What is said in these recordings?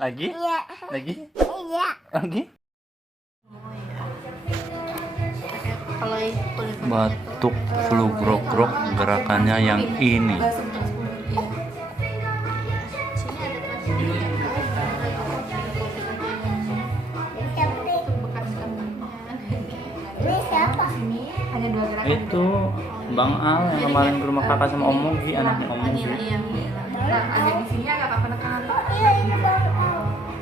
Lagi? Iya. Lagi? Iya. Lagi? Kalau kulit Batuk flu grok-grok gerakannya yang ini. Ini siapa? Hanya 2 gerakan. Itu Bang Al yang kemarin ke rumah kakak sama Om Mogi, anaknya Om Mogi. Nah, agak di sini agak penekanan Iya, ini Bang.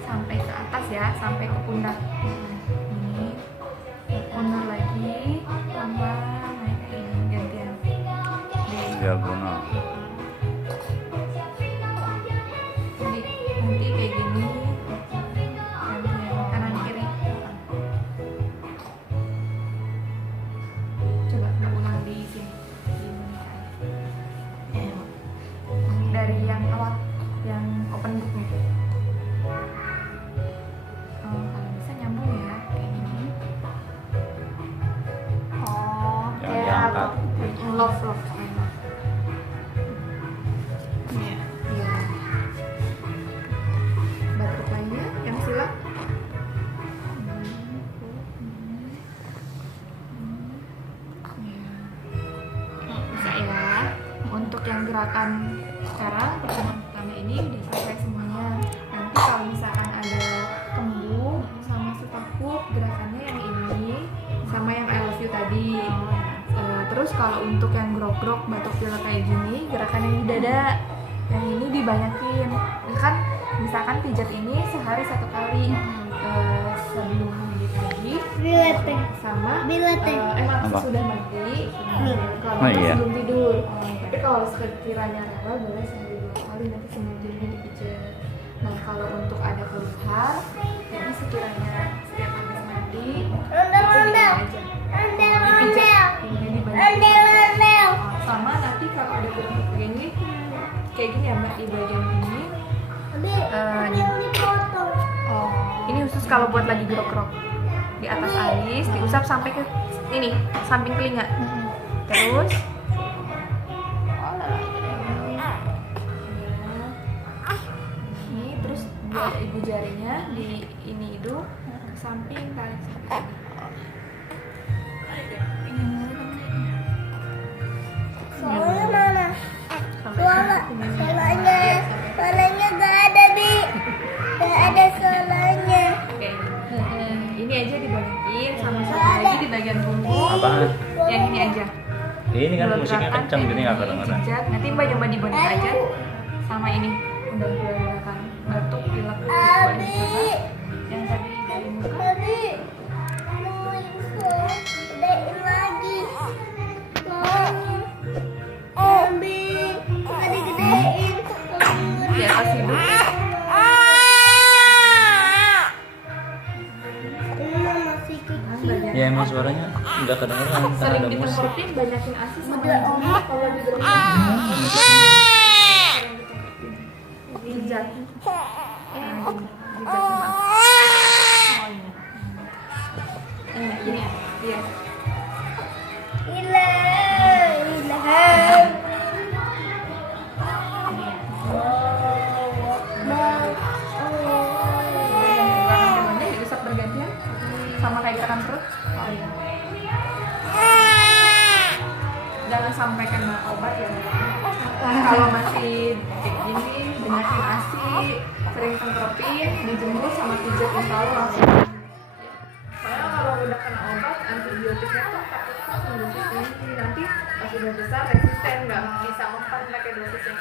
sampai ke atas ya, sampai ke pundak. Ini mundur lagi, pelan-pelan naik ke ini gantian. Diagonal. Jadi nanti kayak gini, gantian kanan kiri. Coba ulang di sini. Dari yang awal, yang open book nih. Kalau bisa nyambung ya, kayak gini. Oh, Yang kayak diangkat. love. Iya. Iya. Butterfly-nya yang silang. Bisa ya. Untuk yang gerakan sekarang pertama ini udah selesai semuanya. Nanti kalau misalkan ada kembung sama sutakup, gerakannya yang ini sama yang I love you tadi. Terus kalau untuk yang grok-grok batuk pilek kayak gini, gerakan yang di dada, yang ini dibanyakin. Kan misalkan pijat ini sehari 1 kali, sebelum mandi pagi Bilete. sama Bilete. emang Apa? sudah mandi, kalau Oh, iya. sebelum tidur. Tapi kalau sekiranya rela boleh sehari 2 kali, nanti sebelum tidurnya dipijat. Nah kalau untuk ada keluhan, jadi sekiranya setiap habis mandi Ondel-ondel. aja Ondel-ondel. ini dibanyakin. Ondel-ondel. Sama nanti kalau ada keluhan begini kayak gini ya Mbak, di bagian ini. Abi, Ini. yang dipotong. Oh, ini khusus kalau buat lagi grok-grok. Di atas alis, diusap sampai ke ini, samping telinga. Terus ini terus buat ibu jarinya di ini hidung ke samping, tarik sampai sini. Soalnya mana? Sampai Suara. sini. Suaranya. Suaranya gak ada, Bi. Gak ada suaranya. Oke. Ini aja dibanyakin sama lagi di bagian punggung. Apaan? Yang ini aja. Ini kan 2 musiknya gerakan kenceng kayak jadi nggak kedengeran. jejak. Nanti Mbak coba dibanding aja sama ini. Udah 2 gerakan batuk pilek Abi. yang tadi dari muka. Abi. Mau info. Udahin lagi. Abi. Gak digedein. Di atas hidung. Ini masih kecil. Ya emang suaranya nggak kedengeran karena Sering ada musik. ditenggorokin, banyakin asi sama Udah, Om. lagi. Kalau lagi berhenti jejak. Jejak sama ini ya. Iya. Ilham. Gerakan diusap bergantian sama kayak gerakan perut. Jangan sampai kena obat ya. Kalau masih kayak gini, banyakin asi, sering tengkropin, dijemur sama pijat yang selalu langsung. Soalnya kalau udah kena obat, antibiotiknya tuh takutnya sembuh ini nanti pas udah besar resisten, nggak bisa mempan pakai dosis yang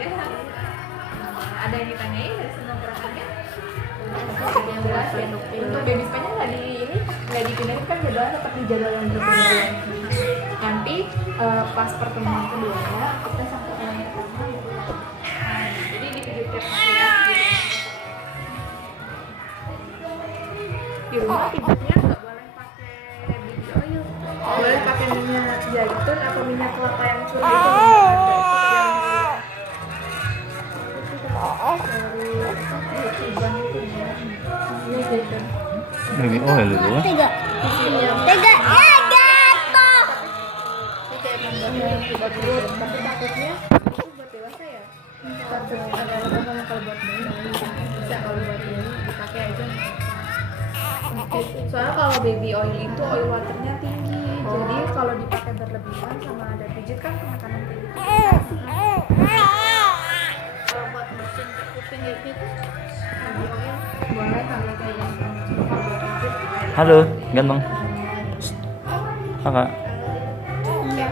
ya. Ada yang ditanyain dari semua gerakannya? Yang jelas ya. Untuk baby spa-nya nggak di ini, nggak dipindahin kan jadwalnya tetap di jadwal yang berbeda. Nanti pas pertemuan keduanya kita sampai ke yang pertama. Jadi dipijit tiap hari ya. Di rumah pijitnya nggak boleh pakai baby oil, boleh pakai minyak zaitun atau minyak kelapa yang curah itu. Dari tujuan itu ya. Minyak zaitun. Baby oil itu kan? Tiga. Tiga. Jatuh. Ini kayak membuat tiba-tiba, tapi takutnya itu buat dewasa ya. Takut ada apa kalau buat bayi. bisa kalau buat ini dipakai aja. Soalnya kalau baby oil itu oil waternya tinggi, jadi kalau dipakai berlebihan sama ada pijit kan penekanan tinggi. Kalau buat bersihin kuping kayak gitu. Boleh kalau kayak yang Halo, ganteng. Kakak. Enggak,